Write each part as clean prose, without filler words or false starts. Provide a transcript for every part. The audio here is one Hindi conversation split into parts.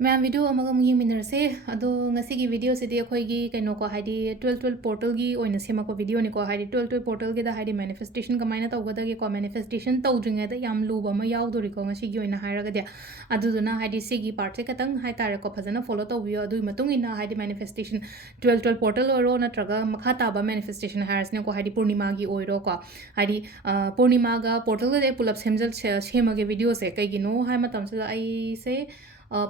मैं वीडियो मिनरसे अदो ngasi video se de khoi gi kaino ko haidi 12 portal gi oina sema ko video ni ko haidi 12 portal gi da haidi manifestation ka maina tawgada gi ko manifestation tawdringa da yam luba ma yaw do ri ko ngasi gi oina haira ga de adu duna haidi se gi part se katang hai tare ko phajana follow taw bio adu matung ina haidi manifestation 12 portal oro na traga makha ta ba manifestation hairs ne ko haidi purnima gi oiro ko haidi purnima ga portal de pull up semjal sema ge video se kai gi no hai matam se ai se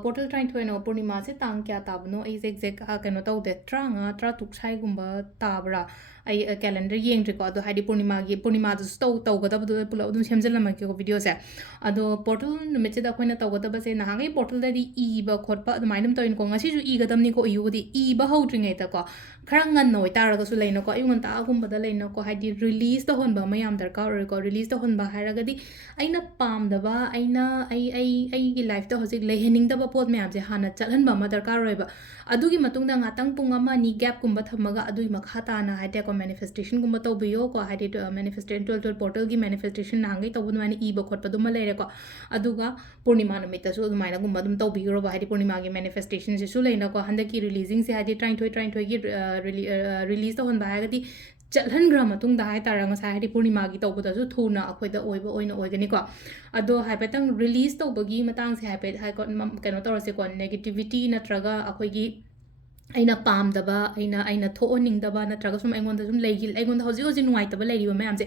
portal trying to know Purnima se tang kya tabno is exact kano tau de tranga tra tuksai gumba tabra ai calendar yeng ri ko do hadi Purnima du sto tau ga da du pula dum semjal ma ki ko video se ado portal numit da khoina tau ga da ba se na hangai portal da di e ba khot pa du mainum to in ko ngasi ju e ga dam ni ko yu di e ba ho dring ai ta ko kharangan noi tar ga su leino ko ayun ta gumba da leino ko hadi release da hon ba mayam dar ka ko release da hon ba haira ga di aina pam da ba aina ai gi life da hojik lehening da ba pot me amje hana chalhan ba ma darkar roi ba adugi matung da ngatang punga ma ni gap kumba thamaga adui makha ta na haide ko manifestation kumba to biyo ko haide manifestation 12 portal gi manifestation na ngai to bu mani e ba khot pa dum le re ko aduga purnima no mita so maina gumba dum to biyo ba haide purnima gi manifestation se su leina ko handa ki releasing se haide trying to gi release to hon ba ga di चलहन ग्रा मतुंग दा हाय तारा ngasa हाय पूर्णिमा gi तौब दा सु थुना अखोइदा ओइबा ओइना ओइगनी को अदो हाइपेतंग रिलीज तौबगी मतंग से हाइपेट हाय को कनो तौरसे को negativity नत्रगा अखोइगी aina pamdaba aina thooningdaba natraga sum aingonda sum leigil aingonda hoji hoji nuaitaba leiriba mayam je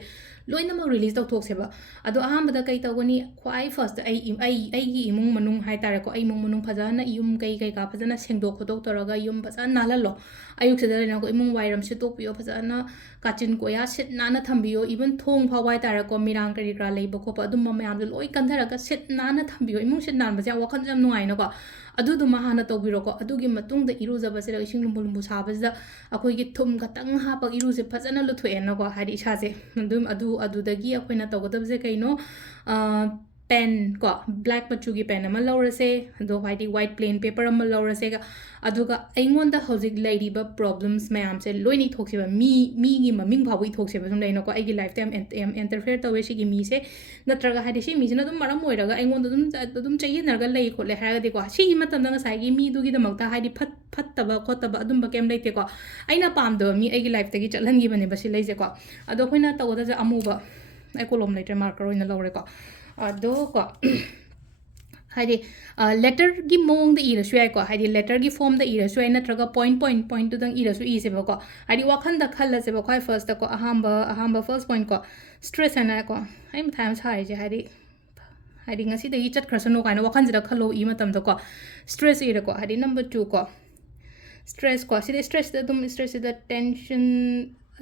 loina ma release tau thokseba ado ahambada kai tawani khwai first ai gi imung manung hai tare ko ai imung manung phajana yum kai ka phajana sengdok khodok toraga yum phajana nalalo ayuk se dare ko imung wairam se tokpio phajana kachin ko ya sit nana thambio even thong phawai tare ko mirang kari kra leiba ko pa dum mayam je loi kantharaga sit nana thambio imung sit nan ba ja wakhan jam nuai na ko अदुदु महाना तौबिरोको अदुगी मतुंग द इरुजबसे र इसिंग लुम्बु लुम्बु साबसदा अखोइगी थुम खतंग हापक इरुसे फजना लुथोएनको हारि इसासे अदुदगी अखोइना तौगदबसे कइनो पेन को ब्लैक मचू की पेन अमा लौरसे अदो हाइडी व्हाइट प्लेन पेपर अमा लौरसे अदुगा अइंगोंदा हौजिक लैरिबा प्रॉब्लम्स मयाम से लोइनी थोक्सेबा मी गी ममिंग भाबुई थोक्सेबा सुम लैनो को आइगी लाइफ टाइम इंटरफेयर तवे सिगी मी से नत्रगा हाइडी सि मी सिना दुम मरम ओइरगा अइंगोंदा दुम चाहिनरगा लै खोले हारगदि को सिगी मतमदा ngसाइगी मी दुगी दमकता हाइडी फत्तबा खोतबा अदुम बकेम लैते को आइना पामदो मी आइगी लाइफ तगी चलहनगी बने बसि लैजे को अदो खोइना तवदा जे अमुबा एकोलम लेटर मार्कर ओइना लौरे को अदो को हाइडी लेटर की मोंग द इरसु याय को हाइडी लेटर की फॉर्म द इरसु याय नत्रगा पॉइंट टू दंग इरसु इ सेबो को हाइडी वाखन द खल्ला सेबो को फर्स्ट को अहांबा फर्स्ट पॉइंट को स्ट्रेस है को आई म टाइम छाइ जे हाइडी हाइडी ngasi दगी चट खरसनो काइना वाखन जरा खलो इ मतम द को स्ट्रेस इर को हाइडी नंबर 2 को स्ट्रेस को सिदे स्ट्रेस द तुम स्ट्रेस द टेंशन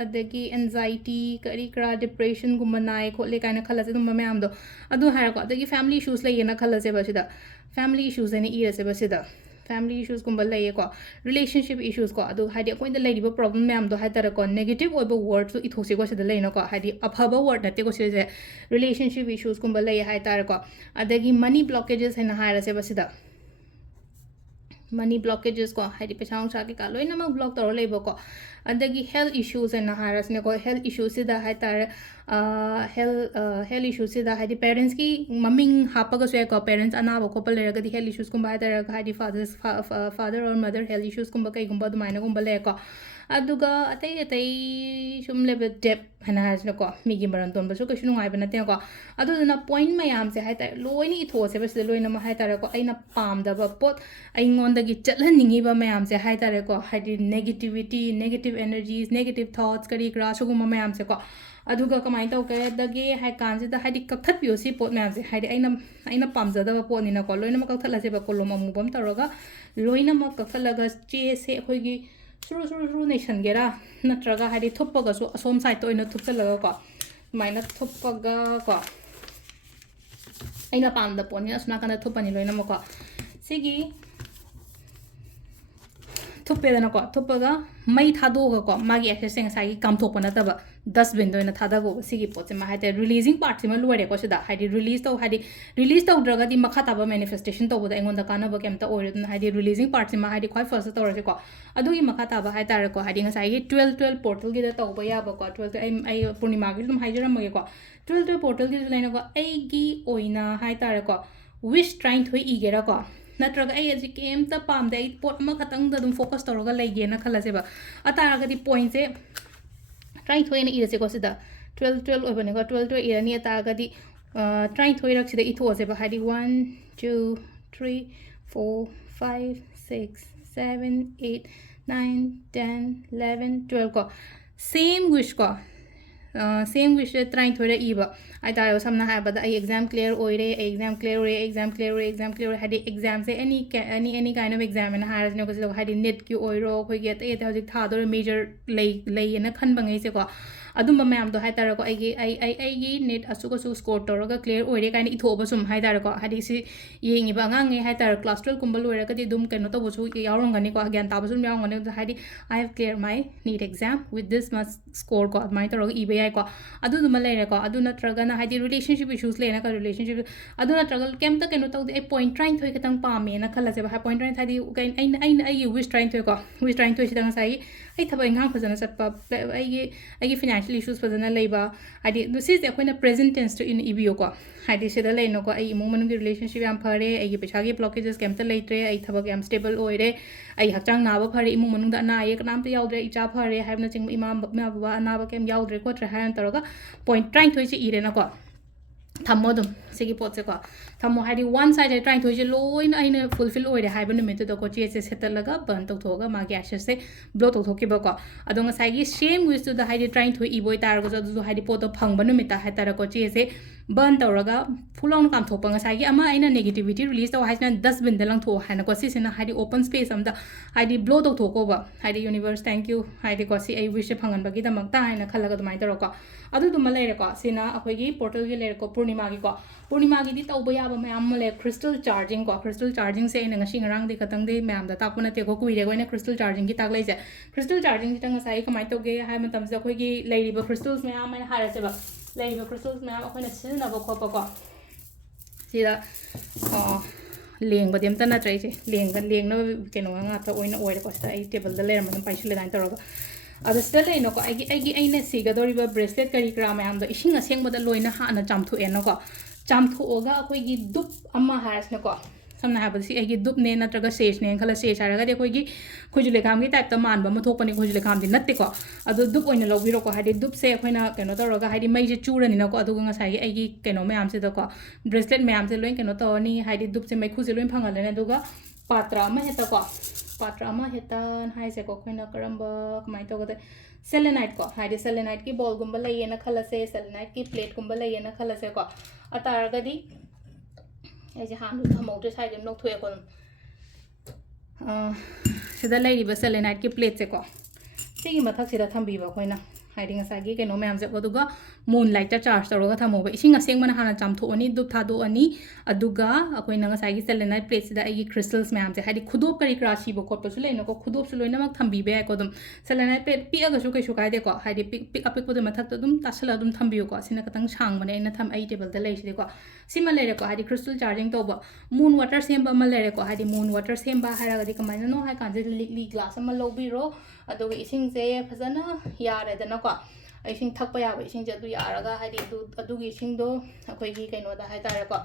अदगी एंजाइटी करी करा डिप्रेशन गुम नाय खोले काइना खलसे दुम मैम दो अदु हायर को अदगी फैमिली इश्यूज लेना खलसे बसिदा फैमिली इश्यूज ने इरसे बसिदा फैमिली इश्यूज गुम लैये को रिलेशनशिप इश्यूज को अदु हाइडी कोइन द लेरिबो प्रॉब्लम मैम दो हाइतर को नेगेटिव ओइबो वर्ड तो इथोसे को सिदा लेनो को हाइडी अफबा वर्ड नते को सिजे रिलेशनशिप इश्यूज गुम लैये हाइतर को अदगी मनी ब्लॉकेजेस है ना हायरसे बसिदा मनी ब्लॉकेजेस को हाइडी पैसा उसा के का लोइनमक ब्लॉक तौर लेबो को अदगी हेल्थ इश्यूज है नहारसने को हेल्थ इश्यूज सिदा हाइतार हेल्थ इश्यूज सिदा हाइडी पेरेंट्स की ममिंग हापगा सो को पेरेंट्स अनाबो को लेरगदी हेल्थ इश्यूज कुंबा हाइतार हाइडी फादर और मदर हेल्थ इश्यूज कुंबा कईगुंबा दुमाइना गुंबा ले को अदुगा अतै सुम लेबे डेप हना हाजन को मिगी मरन तोन बसु कछु नुंगाइबा नते को अदुना पॉइंट मयाम से हाइतार लोइनी इथोसे बस लोइना मा हाइतार को अइना पामदबा पोत अइंगोंदगी चलहनिंगिबा मयाम से हाइतार को Heidi negativity negative energies negative thoughts करी क्रा सुगुम मयाम से को अदुगा कमाइ तौके दगे हाइ कांसिदा हाइडी कथथपियो सी पोत मयाम से हाइडी अइना पामजदबा पोनिना को लोइना मा कथथलासे बा कोलम अमुबम तौरगा लोइना मा कथथलगा चे से खोइगी सुरु नेशन गेरा नत्रगा हाइडी थुपगा सो असोम साइड तो इना थुपचलगा को माइना थुपगा को अइना पामदा पोनि असना कना थुपनि लोइना मा को सिगी थुपेदना को थुपगा मई थादोगा को मागी एक्सरसाइज सागी काम थोप नतबा डस्टबिन दोइना थादागो सिगी पोचे मा हाइते रिलीजिंग पार्ट से लोरे को सदा हाइडी रिलीज तो ड्रगदी मखा ताबा मैनिफेस्टेशन तो बोदा एंगोंदा कानबा केमता ओइरदन हाइडी रिलीजिंग पार्ट से मा हाइडी ख्वाइ फर्स्ट तौरसे को अदुगी मखा ताबा हाइतार को हाइडी ngसाई 12 पोर्टल गी दा तौबा याबा को 12 आई पूर्णिमा गी तुम हाइजरमगे को 12 पोर्टल गी लेना को एगी ओइना हाइतार को विश ट्राइंग थोइ इगेरा को नत्रगा आई अजी केमता पामदे आई पोट अमा खतंग दा दुम फोकस तौरगा लेगेना खलासेबा अतारगदी पॉइंट से ट्राई थोयना इरसे को सिदा 12 12 ओबने को 12 12 इरनी अतारगदी ट्राई थोय रख सिदा इथोसेबा हादी 1 2 3 4 5 6 7 8 9 10 11 12 को सेम विश को सेम विश ट्राई थोड़ा इबा आई तारो समना है बदा एग्जाम क्लियर ओइरे एग्जाम क्लियर ओइरे एग्जाम क्लियर ओइरे एग्जाम क्लियर ओइरे हादी एग्जाम से एनी काइंड ऑफ एग्जाम ना हारस ने को हादी नेट की ओइरो खोइ गेट ए हजिक थादोर मेजर ले ना खन बंगै से को अदुम मैम तो हाइतार को आई नेट असुकसु स्कोर तौर क्लियर ओइरे काइन इथोब सुम हाइतार को हादी सी येंगिबा अंगांगे हाइतार क्लास 12 कुंबल लोइरकदी दुम कैनो तबसु यावरंगनी को ज्ञान ताबसु यावरंगनी हादी I have clear my NEET exam with this much score को माइ तौर इबे याइ को अदु दुम लेरे को अदु नत्रगना हादी रिलेशनशिप इश्यूज लेना का रिलेशनशिप अदु नत्रगल केमता कैनो तौदे ए पॉइंट ट्राइन थोइ खतंग पामे ना खलसे बा पॉइंट ट्राइन थादी कैन आई विश ट्राइन थोइ को विश ट्राइन थोइ सिदंग साइ आई थबा इंगांग फजना सटपा आई फाइनेंशियल इश्यूज फजना लेबा हादी दुसिस अखोइना प्रेजेंट टेंस टू इन इबियो को हादी सिदा लेनो को आई इमो मनु की रिलेशनशिप याम फरे आई पैसा की ब्लॉकेजेस केमता लेत्रे आई थबक याम स्टेबल ओइरे आई हकचांग नाबा फरे इमो मनु दा ना एक नाम पे याउद्रे इचा फरे हाइबना चिंग इमा बाबा नाबा केम याउद्रे कोत्रे हायन तरोगा पॉइंट ट्राइन थोइ से इरे ना को थमो दुम सिगी पोत से को थमो हादी वन साइड ट्राइन थोइ से लोइन आइना फुलफिल ओइरे हाइबा निमित तो को चे सेटलगा बन तौथोगा मागी एक्सेस से ब्लो तौथोकिबा को अदोंगा साइगी सेम विज टू द हादी ट्राइन थोइ इबोय तारगो जो हादी पोतो फंगबा निमित हाइतार को चे से बन तौरगा फुलौन काम थोपा ngसाigi ama aina negativity release taw haina dustbin de lang tho haina ko si sina haidi open space amda haidi blow to thoko ba haidi universe thank you haidi ko si ai wish phangan bagi damak ta haina khalaga dumai taro ko adu dum le re ko sina akoi gi portal gi le ko purnima gi di tawba ya ba mayam le crystal charging se ina ngasi ngarang de katang de mayam da takuna te ko kui re ko ina crystal charging gi tak lai je crystal charging ji tang sai kamai to ge hai matam se akoi gi le ri ba crystals mayam ai hara se ba lab crystals ma'am अखोना सिजनब खोपको सिदा लेंबदि अमता नत्रै से लेंगनो केनो ngata oina oire ko sta ai table da leram dum paisule dain toroga adu sta leino ko aina sigadoriba bracelet kari kra ma'am do ising aseng boda loina ha na chamthu eno ko chamthu oga akoi gi dup amma has na ko samna ha basi ai gi dup ne natraga sesh ne khala sesh araga de koi gi khujule kam gi type ta man ba mathok pani khujule kam di natte ko adu dup oina lobiro ko hadi dup se khoina keno toroga hadi mai je churani na ko adu nga sai ai gi keno ma'am से ko bracelet मैम से loin keno to ni hadi dup se mai khuje loin phangal ne duga patra ma heta hai se ko khoina karamba kamai to gade selenite ko hadi selenite ki ball gumba lai na khala se selenite ki plate gumba lai na khala se ko atar gadi ai je han du thamo de sai dem nok thue ko sida lai ri ba selenite ki plate se ko sigi mathak sida thambi ba khoina हाइडिंग सागी केनो मैम से ओदुगा मून लाइट चार्ज तौरगा थमोबा इसिंग असेंग मन हाना चामथोनी दुप थादो अनि अदुगा अकोइ नंगा सागी सेलेनाइट प्लेट सिदा आई क्रिस्टल्स मैम से हाइदि खुदोप करी क्रासी बो कोप सु लेनो को खुदोप सु लोइना मक थंबी बे को दुम सेलेनाइट प्लेट पि अगा सु कैसु कायदे को हाइदि पिक अपिक को मथक तो दुम तासला दुम थंबियो को सिना कतंग सांग मने इन थम आई टेबल द लेसिदे को सिमा लेरे को हाइदि क्रिस्टल चार्जिंग तोबा मून वाटर सेम्बा म लेरे को हाइदि मून वाटर सेम्बा हारा गदि कमाइना नो हाइ कांजे ली ग्लास अमा लोबिरो अदुगा इसिंग से फजना यारे दना को इसिंग थकप याब इसिंग अदु यारगा हाइदि अदुगी इसिंग दो अखोइगी कैनोदा हाइतारको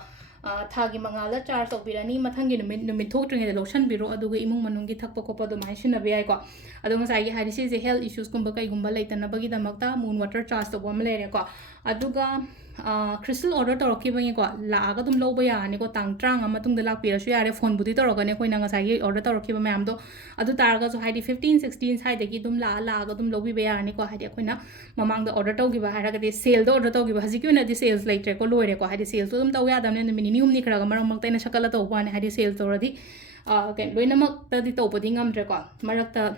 थागी मंगाल चार्ज तौबिरानी मथंगी नुमित थोक्ट्रिंगे लोशन बिरो अदुगा इमुंग मनुंगी थकप कोप दो माइ सिनबे याइको अदु ngसाइगी हाइदि से हेल्थ इश्यूज कुंबा कैगुंबा लेतनबगी दमकता मून वाटर चार्ज तौबो म लेरेको अदुगा क्रिस्टल ऑर्डर तौरखिबंगे को लागा तुम लौबा यानी को तांग ट्रांग मतुंग द लापिरसु यारे फोन बुदी तौरगने कोइना ngसाइगी ऑर्डर तौरखिबा मैम दो अदु तारगा जो हाइदि 15 16 साइदगी तुम लागा तुम लौबी बे यानी को हाइदि कोइना ममांग द ऑर्डर तौगिबा हारगदि सेल दो ऑर्डर तौगिबा हजिकि ओना दि सेल्स लेट्रे को लोइरे को हाइदि सेल्स तुम तौ यादमने मिनिमम नि खरागा मरम मक्तैना सकला तौबाने हाइदि सेल तौरदि के लोइनमक तदि तौबदि ngamdre को मरक्ता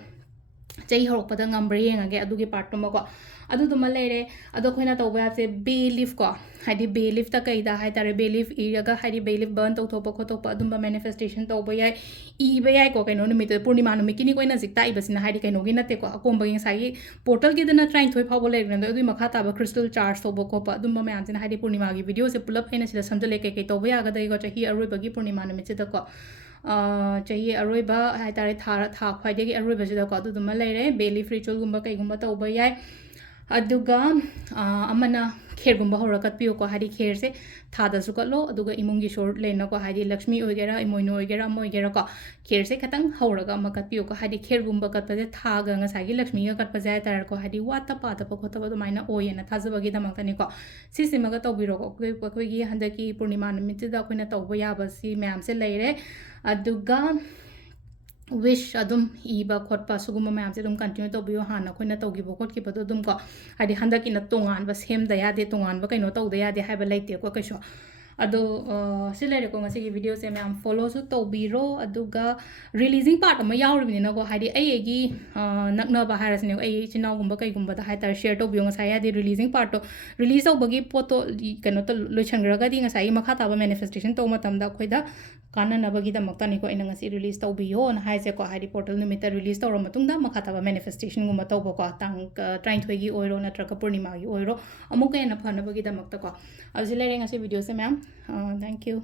चै हरपदा ngambre yenga ge adugi part to ko adu duma leire adu khoina tawba yapse bay leaf ko hadi bay leaf ta kaida hai tare bay leaf iraga hadi bay leaf burn to thopa khotopa adumba manifestation tawba yai I ba yai ko kaino numit purnima numit kini koina jikta ibasina hadi kaino gi natte ko akomba gi sai portal gi dana trying thoi phabo leire ndo adu makha ta ba crystal charge toba ko pa adumba me anjina hadi purnima gi video se pull up ena sida samjale ke ke tawba yaga dai go chahi aroi bagi purnima numit se ko चाहिए अरोइबा हाइतारे था था ख्वाइदेगी अरोइबा जिदा को अदुदुमा लेरे बेली फ्रिचुअल गुम्बा कईगुम्बा तौबा याय अदुगा अमना खेरगुंबा होरा कटपियो को हादी खेर से थादासु कटलो अदुगा इमुंगी शोर लेना को हादी लक्ष्मी ओइगेरा इमोइनो ओइगेरा मोइगेरा को खेर से खतंग होरगा अमा कटपियो को हादी खेरगुंबा कटपजे थागा ngसागी लक्ष्मी गा कटपजे तार को हादी वाता पाता खोतबा दुमाइना ओयेना थाजबगी दमक्तनी को सिसिमगा तौबिरो को कोइगी हंदकी पूर्णिमा नमितिदा अखोइना तौबो याबसी मैम से लेरे अदुगा wish adum iba khotpa suguma ma'am से कंटिन्यू तौबियो हाना अखोइना तौगिबो खोटकिबो दुम को हादी हंदकी न तोंगान बस हेम द यादे तोंगान ब कइनो तौदे यादे हाइबा लेते को कइसो अदो सिलेरे को ngasi वीडियो से मैम फॉलो सु तौबिरो अदुगा रिलीजिंग पार्ट अमा यावरिबिना को हादी एगी नकनबा हारसने ए चिनाउगुंबा कइगुंबा दा हाइतार शेयर तौबियो ngasa यादे रिलीजिंग पार्ट तो रिलीज तौबगी फोटो कनो तो लोइछंग्रगादी ngasa मखा ताबा मैनिफेस्टेशन तौ मतम दा खोइदा काननबगी दमक्तनी को इन ngasi रिलीज तौबियो न हाइजे को हादी पोर्टल निमित्त रिलीज तौर मतुंगदा मखा ताबा मैनिफेस्टेशन गुंबा तौबो को तांग 23 गी ओइरो नत्रका पूर्णिमा गी ओइरो अमुक एना फनबगी दमक्ता को अजिलेरे ngasi वीडियो से मैम थैंक यू